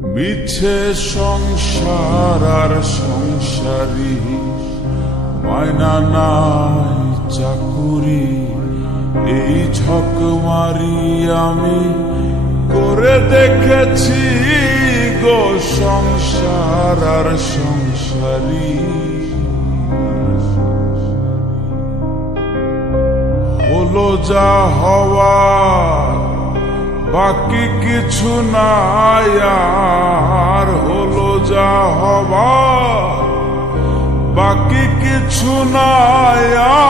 মিছে সংসার আর সংসারী মায়না নাই চাকুরি, এই ঝক মারি আমি করে দেখেছি গো সংসার আর সংসারী। হলো যা হওয়া বাকি কিছু নাই আর হলো যা হওয়া বাকি কিছু নাই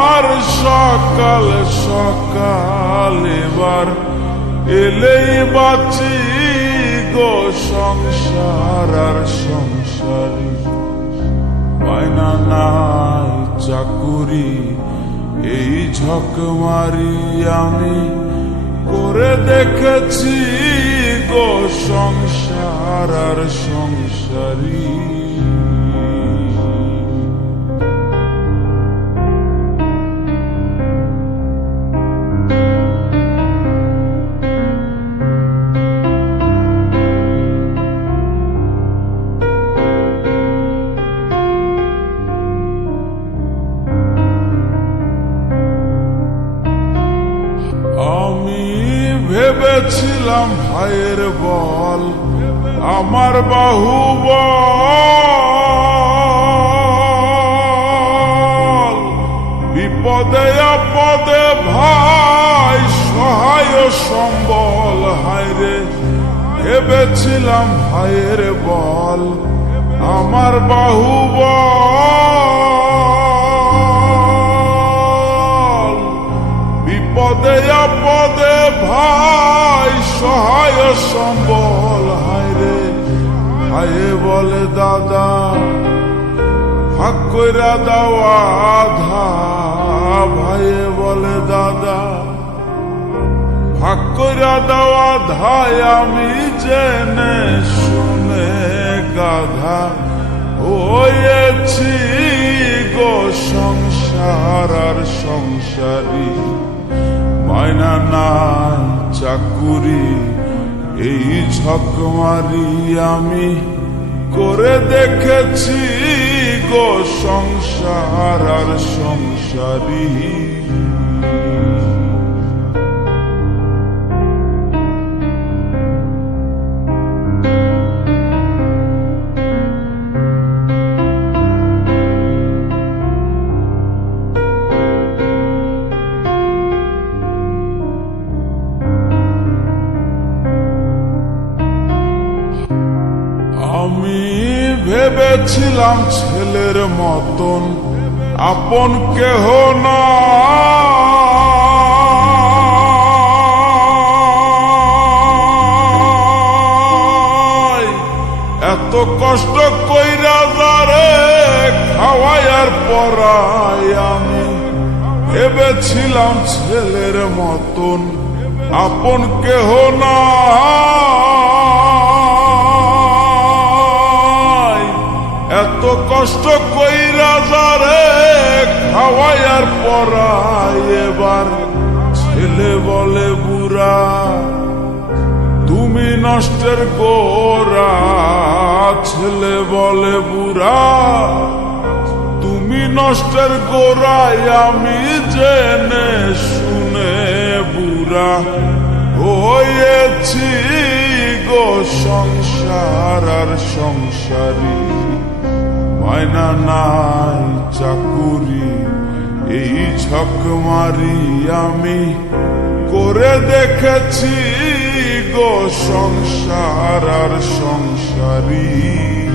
আর সকাল সকাল এবার এলেই বাঁচি গো সংসার আর সংসারী। চাকুরি, এই ঝক মারি আমি করে দেখেছি গো সংসার আর সংসারী। ভেবেছিলাম ভাইয়ের বল, আমার বাহু বিপদে, আপদে ভাই, সহায় সম্বল। হায়রে ভেবেছিলাম ভাইয়ের বল, আমার বাহু বিপদে, আপদে ভাই, সহায় সম্বল, হায় রে, হায় বলে দাদা, ভাগ দেওয়া আধা ভাইয়ে বলে দাদা, ভাগ দেওয়া ধাই আমি জেনে শুনে গাধা হয়েছি গো সংসার আর সংসারী। মায়না নাই চাকুরি এই ঝকমারি আমি করে দেখেছি গো সংসার আর সংসারী। ভেবেছিলাম ছেলের মতন আপন কেহ না এত কষ্ট কইরা যারে খাওয়াই আর পরাই আমি। ভেবেছিলাম, ছেলের মতন আপন কেহ না এত কষ্ট কইরা যারে খাওয়াই আর পরাই এবার ছেলে বলে, বুড়া, তুমি নষ্টের গোরা ছেলে বলে, বুড়া, তুমি নষ্টের গোড়াই আমি জেনে শুনে বুড়া হয়েছি গো সংসার আর সংসারী। মায়না নাই চাকুরি এই ঝক মারি আমি করে দেখেছি গো সংসার আর সংসারী।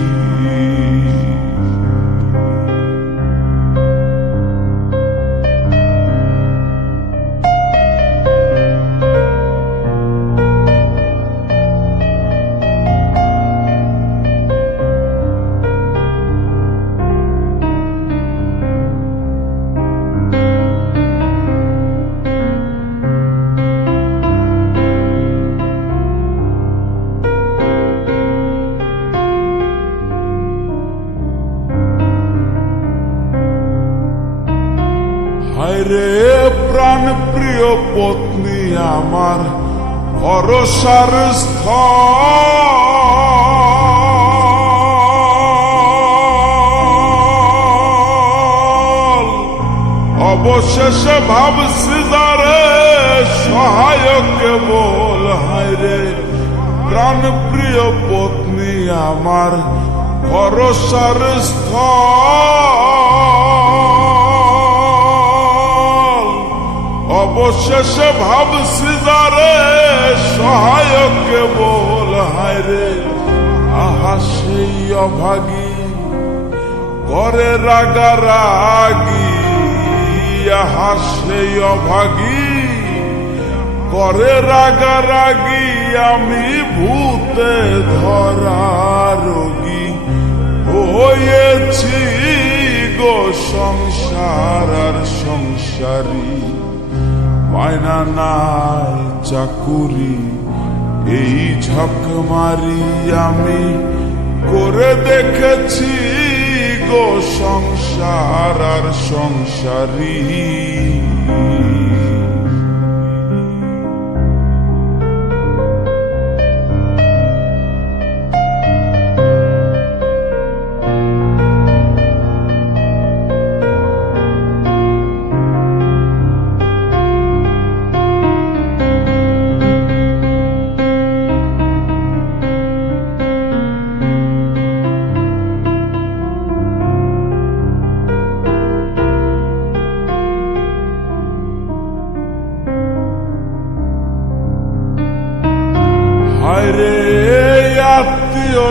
রে প্রাণ প্রিয় পত্নী আমার, ভরসার স্থ অবশেষ ভাব যারে সহায়ক বল হাইরে প্রাণ প্রিয় পত্নী আমার, ভরসার স্থল। অবশেষে ভাবছি যারে সহায়ক কেবল হায়রে আহা, সেই অভাগী করে রাগারাগি। আহা, সেই অভাগী করে রাগারাগি, আমি ভূতে ধরা রোগী হয়েছি গো সংসার আর সংসারী। মায়না নাই চাকুরি এই ঝক মারি আমি করে দেখেছি গো সংসার আর সংসারী।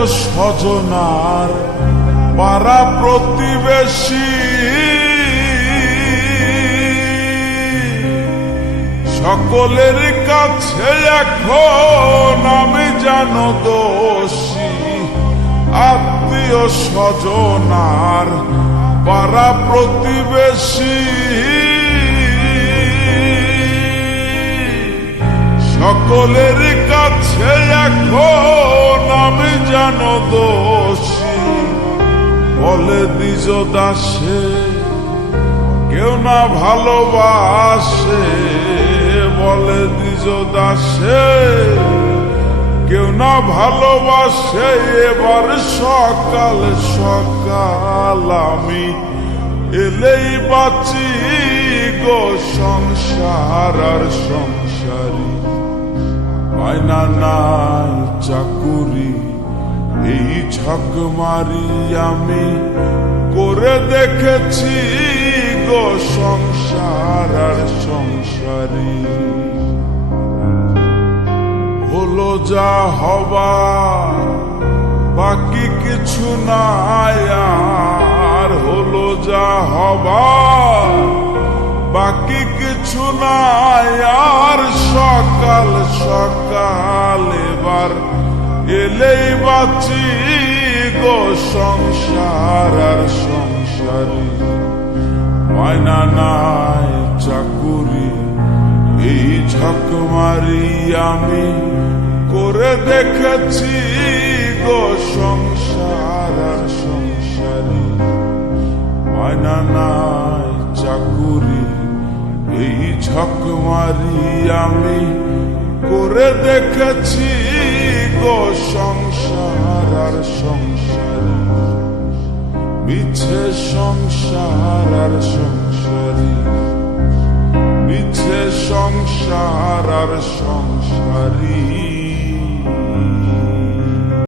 স্বজনার পাড়া প্রতিবেশী। সকলের কাছে এখন আমি জানো দোষী। আত্মীয় স্বজনার পাড়া প্রতিবেশী। সকলের কাছে এখন আমি জানো দোষী। বলে দ্বিজ দাসে, কেউ না ভালোবাসে। বলে দ্বিজ দাসে, কেউ না ভালোবাসে। এবার সকাল সকাল আমি এলেই বাঁচি গো সংসার আর সংসারী। মায়না নাই চাকুরি, এই ঝক মারি আমি করে দেখেছি গো সংসার আর সংসারী। হলো যা হবা বাকি কিছু নাই আর। হলো যা হবা বাকি কিছু নাই আর। সকাল সকাল এবার এলেই বাঁচি গো সংসার আর সংসারী। মায়না নাই চাকুরি, এই ঝক মারি আমি করে দেখেছি গো সংসার আর সংসারী। মায়না নাই চাকুরি, এই ঝক মারি আমি করে দেখেছি গো সংসার আর সংসার। মিছে সংসার আর সংসারী। মিছে সংসার আর সংসারী।